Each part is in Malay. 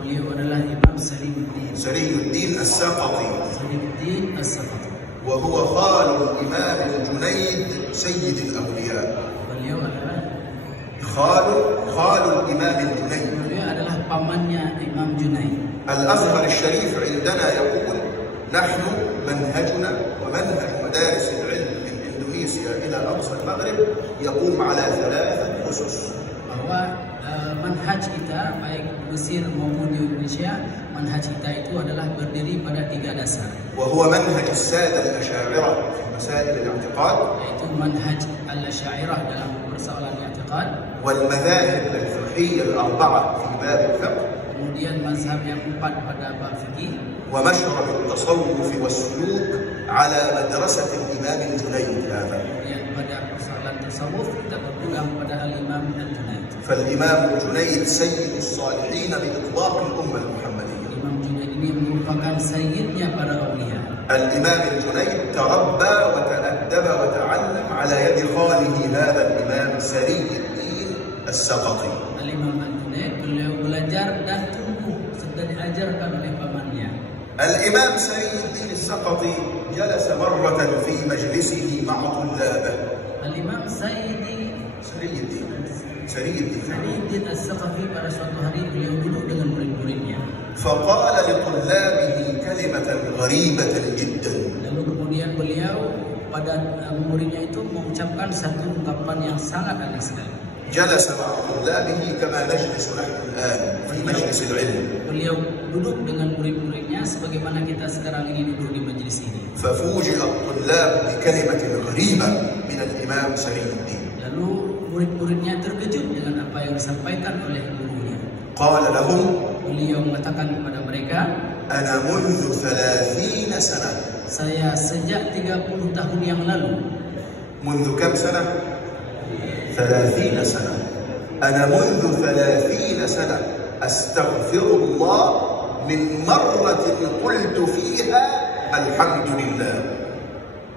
beliau adalah Imam Sariuddin As-Saqati. وهو خال الإمام الجنيد سيد الأولياء. Beliau adalah خال الإمام الجنيد. Beliau adalah pamannya Imam Junaid. الأزهر الشريف عندنا يقول نحن منهجنا ومنهج مدارس العلم من إندونيسيا إلى أقصى المغرب يقوم على 3 أسس. Bahwa manhaj kita baik Mesir maupun di Indonesia, manhaj kita itu adalah berdiri pada 3 dasar. وهو منهج السادة الأشاعرة في مسائل الاعتقاد. Yaitu manhaj al-Asy'ariyah dalam persoalan i'tiqad. والمذاهب الفقهية الأربعة في باب الفقه. Kemudian mazhab yang 4 pada bab fikih. ومشرب التصوف والسلوك على مدرسة الإمام الجنيد هذا. Kemudian pada persoalan tasawuf kita berpegang pada al-Imam al-Junaid. فالإمام الجنيد سيد الصالحين بإطلاق الأمة المحمدية. Imam Junaid ini merupakan sayyidnya para aulia. الإمام الجنيد تربى وتأدب وتعلم على يد خاله هذا الإمام سري الدين السقطي. Al-Imam al-Junaid beliau belajar dan tumbuh serta diajarkan oleh pamannya. الإمام سري الدين السقطي جلس مرة في مجلسه مع طلابه. Al-Imam سري الدين As-Saqafi pada suatu hari beliau duduk dengan murid-muridnya. فقال لطلابه كلمة غريبة جدا. Lalu kemudian beliau pada muridnya itu mengucapkan satu ungkapan yang sangat aneh sekali. جلس مع طلابه كما نجلس نحن الآن في مجلس العلم. Beliau duduk dengan murid-muridnya sebagaimana kita sekarang ini duduk di majelis ini. ففوجئ الطلاب بكلمة غريبة من الإمام سري الدين. Lalu murid-muridnya terkejut dengan apa yang disampaikan oleh gurunya. قال لهم Beliau mengatakan kepada mereka, أنا منذ 30 سنة. saya sejak 30 tahun yang lalu. منذ كم سنة؟ 30 سنة. أنا منذ 30 سنة أستغفر الله من مرة قلت فيها الحمد لله.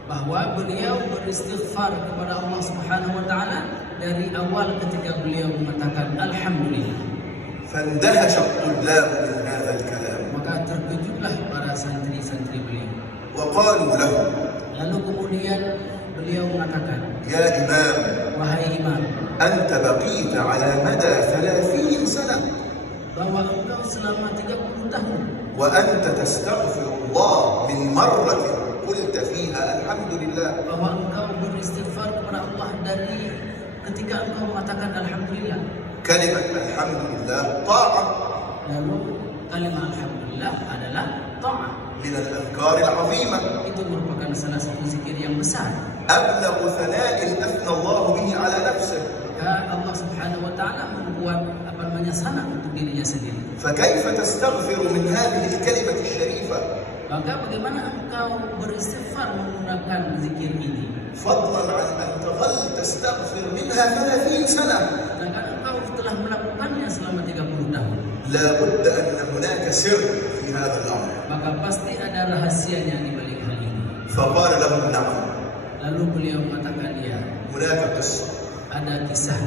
Bahwa beliau beristighfar kepada Allah Subhanahu wa taala dari awal ketika beliau mengatakan alhamdulillah. فاندهش الطلاب من هذا الكلام. Maka terkejutlah para santri-santri beliau. وقالوا له Lalu kemudian beliau mengatakan, يا إمام wahai imam, أنت بقيت على مدى 30 سنة bahwa engkau selama 30 tahun وأنت تستغفر الله من مرة قلت فيها الحمد لله. bahwa engkau beristighfar kepada Allah dari ketika engkau mengatakan alhamdulillah. كلمة الحمد لله طاعة Lalu kalimat alhamdulillah adalah ta'ah. من الأذكار العظيمة. Itu merupakan salah satu zikir yang besar. أبلغ ثناء أثنى الله به على نفسه. Maka Allah Subhanahu wa taala membuat sana untuk dirinya sendiri. فكيف تستغفر من هذه الكلمة الشريفة؟ Maka bagaimana engkau beristighfar menggunakan zikir ini? فضلا عن أن تظل تستغفر منها 30 سنة. Sedangkan engkau telah melakukannya selama 30 tahun. لا بد أن هناك سر في هذا الأمر. Maka pasti ada rahasianya di balik hal ini. فقال لهم نعم. Lalu beliau mengatakan ya, هناك قصة. ada kisah.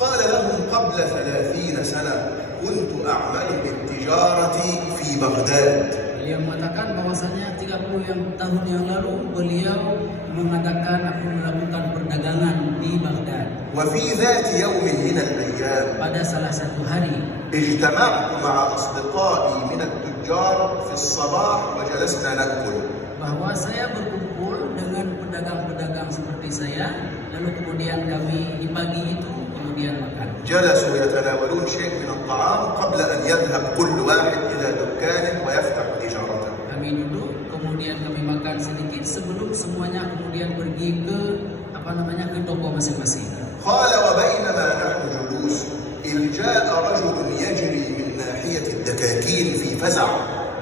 قال لهم قبل 30 سنة كنت أعمل بالتجارة في بغداد. Beliau mengatakan bahwasanya 30 tahun yang lalu beliau mengatakan aku melakukan perdagangan di Baghdad. وفي ذات يوم من الأيام Pada salah satu hari اجتمعت مع أصدقائي من التجار في الصباح وجلسنا نأكل. bahwa saya berkumpul dengan pedagang-pedagang seperti saya, lalu kemudian kami di pagi itu kemudian makan. جلسوا يتناولون شيء من الطعام قبل أن يذهب كل واحد إلى دكانه ويفتح تجارته. Kami duduk, kemudian kami makan sedikit sebelum semuanya kemudian pergi ke ke toko masing-masing. قال وبينما نحن جلوس إذ جاء رجل يجري من ناحية الدكاكين في فزع.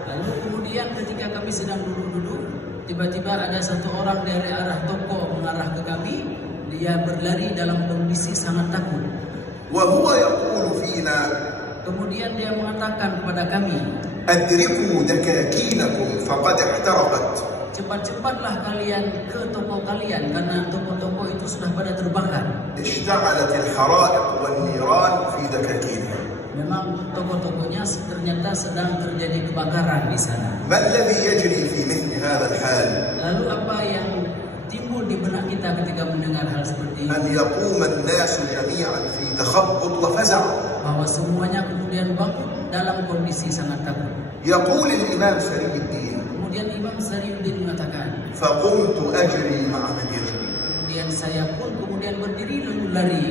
Lalu kemudian ketika kami sedang duduk-duduk, tiba-tiba ada satu orang dari arah toko mengarah ke kami. Dia berlari dalam kondisi sangat takut. وهو يقول فينا Kemudian dia mengatakan kepada kami, أدركوا دكاكينكم فقد احترقت. cepat-cepatlah kalian ke toko kalian karena toko-toko itu sudah pada terbakar. اشتعلت الحرائق والنيران في دكاكينهم. Memang toko-tokonya ternyata sedang terjadi kebakaran di sana. ما الذي يجري في مثل هذا الحال؟ Lalu apa yang timbul di benak kita ketika mendengar hal seperti ini? أن يقوم الناس جميعا في تخبط وفزع. Bahwa semuanya kemudian bangun dalam kondisi sangat takut. يقول الإمام سري الدين: Kemudian Imam Sariuddin mengatakan, فقمت أجري مع من يجري. kemudian saya pun kemudian berdiri lalu lari.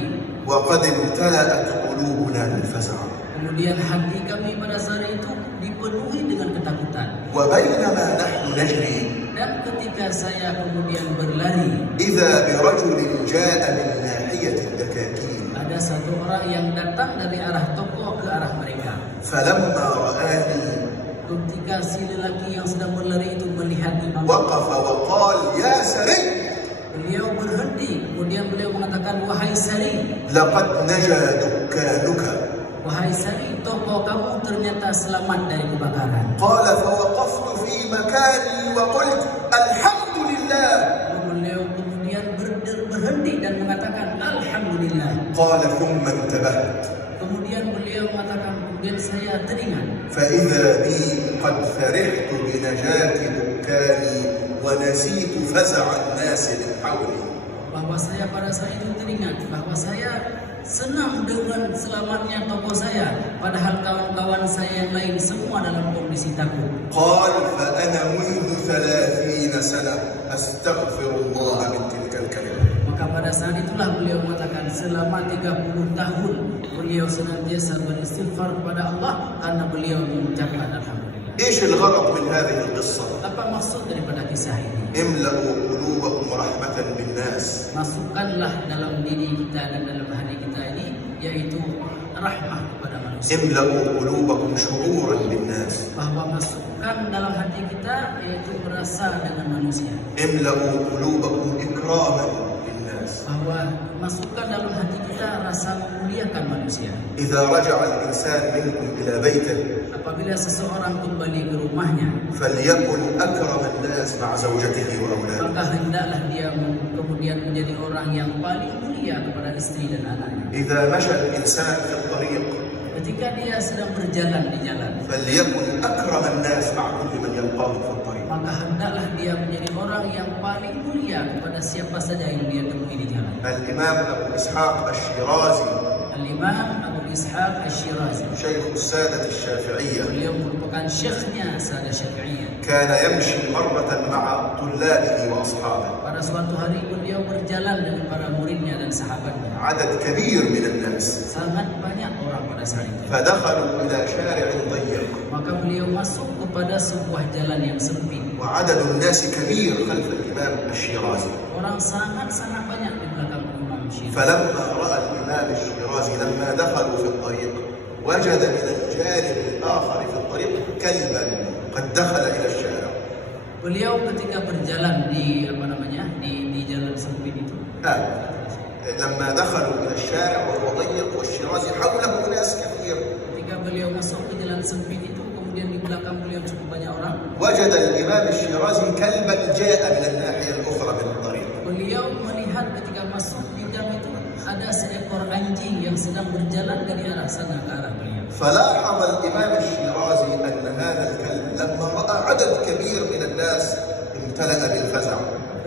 وقد امتلأت قلوبنا بالفزع. Kemudian hati kami pada saat itu dipenuhi dengan ketakutan. وبينما نحن نجري Dan ketika saya kemudian berlari, إذا برجل جاء من ناحية الدكاكين. ada satu orang yang datang dari arah toko ke arah mereka. فلما رآني Ketika si lelaki yang sedang berlari itu melihat Imam, وقف وقال: يا سري، beliau berhenti. Kemudian beliau mengatakan, wahai Sari, لقد نجا دكانك. wahai Sari, toko kamu ternyata selamat dari kebakaran. قال: فوقفت في مكاني وقلت: الحمد لله. Beliau kemudian berhenti dan mengatakan alhamdulillah. قال: ثم انتبهت Kemudian beliau mengatakan, kemudian saya teringat فإذا بي قد فرحت بنجاة دكاني ونسيت فزع الناس من حولي. bahwa saya pada saat itu teringat bahwa saya senang dengan selamatnya toko saya, padahal kawan-kawan saya yang lain semua dalam kondisi takut. قال: فأنا منذ 30 سنة أستغفر الله من تلك الكلمة. Maka pada saat itulah beliau mengatakan selama 30 tahun beliau senantiasa beristighfar kepada Allah karena beliau mengucapkan alhamdulillah. إيش الغرض من هذه القصة؟ Apa maksud daripada kisah ini? املأوا قلوبكم رحمة بالناس. Masukkanlah dalam diri kita dan dalam hati kita ini yaitu rahmah kepada manusia. املأوا قلوبكم شعورا بالناس. Bahwa masukkan dalam hati kita yaitu berasa dengan manusia. املأوا قلوبكم إكراما بالناس. Bahwa masukkan dalam hati kita rasa memuliakan manusia. إذا رجع الإنسان منكم إلى بيته Apabila seseorang kembali ke rumahnya, فليكن أكرم الناس مع زوجته وأولاده. maka hendaklah dia kemudian menjadi orang yang paling mulia kepada istri dan anaknya. إذا مشى الإنسان في الطريق Ketika dia sedang berjalan di jalan, فليكن أكرم الناس مع كل من يلقاه في الطريق. maka hendaklah dia menjadi orang yang paling mulia kepada siapa saja yang dia temui di jalan. الإمام أبو إسحاق الشيرازي Al-Imam Abu Ishaq Al-Shirazi, شيخ السادة الشافعية beliau merupakan syekhnya Sahadah Syafi'iyah. كان يمشي مرة مع طلابه وأصحابه. Pada suatu hari beliau berjalan dengan para muridnya dan sahabatnya. عدد كبير من الناس. Sangat banyak orang pada saat itu. فدخلوا إلى شارع ضيق. Maka beliau masuk kepada sebuah jalan yang sempit. وعدد الناس كبير خلف الإمام الشيرازي. Orang sangat-sangat banyak di belakang Imam Syirazi. فلما رأى الإمام الشيرازي لما دخلوا في الطريق وجد من الجانب الآخر في الطريق كلبا قد دخل إلى الشارع. Beliau ketika berjalan di di jalan sempit itu. لما دخلوا إلى الشارع وهو ضيق والشيرازي حوله ناس كثير. Ketika beliau masuk ke jalan sempit itu, kemudian di belakang beliau cukup banyak orang. وجد الإمام الشيرازي كلبا جاء من الناحية الأخرى من الطريق. Beliau melihat ketika masuk di jam itu ada seekor anjing yang sedang berjalan dari arah sana ke arah beliau. فلاحظ الإمام الشيرازي أن هذا الكلب لما رأى عدد كبير من الناس امتلأ بالفزع.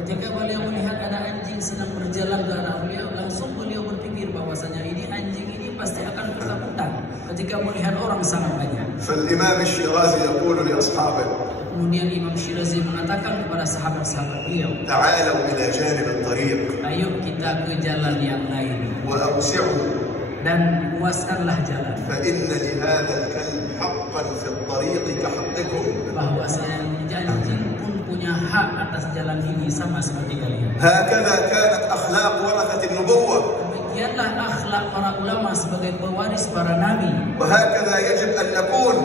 Ketika beliau melihat ada anjing sedang berjalan ke arah beliau, langsung beliau berpikir bahwasanya ini anjing ini pasti akan ketakutan ketika melihat orang sangat banyak. فالإمام الشيرازي يقول لأصحابه: Kemudian Imam Syirazi mengatakan kepada sahabat-sahabat beliau, تعالوا إلى جانب الطريق ayo kita ke jalan yang lain وأوسعوا dan luaskanlah jalan. فإن لهذا الكلب حقا في الطريق كحقكم. Bahwasanya anjing pun punya hak atas jalan ini sama seperti kalian. هكذا كانت أخلاق ورثة النبوة. Demikianlah akhlak para ulama sebagai pewaris para nabi. وهكذا يجب أن نكون.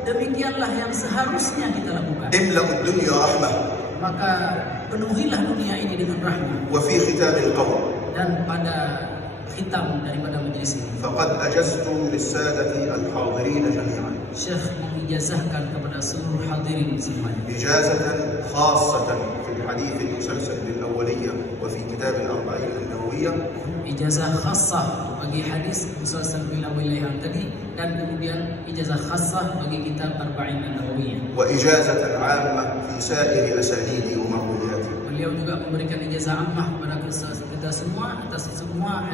Demikianlah yang seharusnya kita lakukan. املأوا الدنيا رحمة. Maka penuhilah dunia ini dengan rahmat. وفي ختام القول Dan pada khitam daripada majlis ini, فقد أجزت للسادة الحاضرين جميعا Syekh mengijazahkan kepada seluruh hadirin semuanya إجازة خاصة في الحديث المسلسل بالأولية وفي كتاب الأربعين النووية. Ijazah khassah bagi hadis musalsal bil awaliyah tadi, dan kemudian ijazah khassah bagi kitab Arba'in An-Nawawiyah. وإجازة عامة في سائر أسانيد ومروياته. Beliau juga memberikan ijazah ammah kepada kita semua atas semua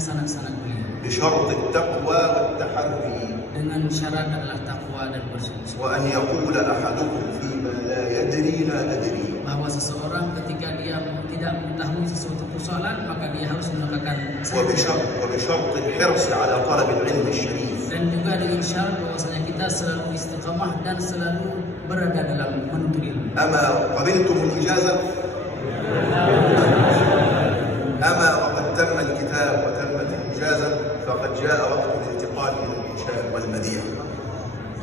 sanad-sanad beliau. بشرط التقوى والتحري. Dengan syarat adalah takwa dan bersungguh-sungguh. وأن يقول أحدكم فيما لا يدري لا أدري. Bahwa seseorang ketika dia tidak mengetahui sesuatu persoalan, maka dia harus mengatakan وبشرط الحرص على طلب العلم الشريف. Dan juga dengan syarat bahwasanya kita selalu istiqamah dan selalu berada dalam menuntut ilmu. أما قبلتم الإجازة؟ أما وقد تم الكتاب وتمت الإجازة فقد جاء وقت الانتقال إلى الإنشاء والمديح.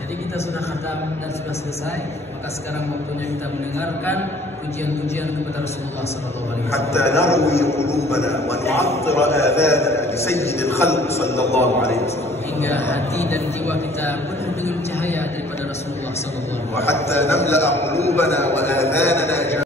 Jadi kita sudah khatam dan sudah selesai, maka sekarang waktunya kita mendengarkan pujian-pujian kepada Rasulullah SAW. حتى نروي قلوبنا ونعطر آذاننا لسيد الخلق صلى الله عليه وسلم. Hingga hati dan jiwa kita penuh dengan cahaya daripada Rasulullah SAW. وحتى نملأ قلوبنا وآذاننا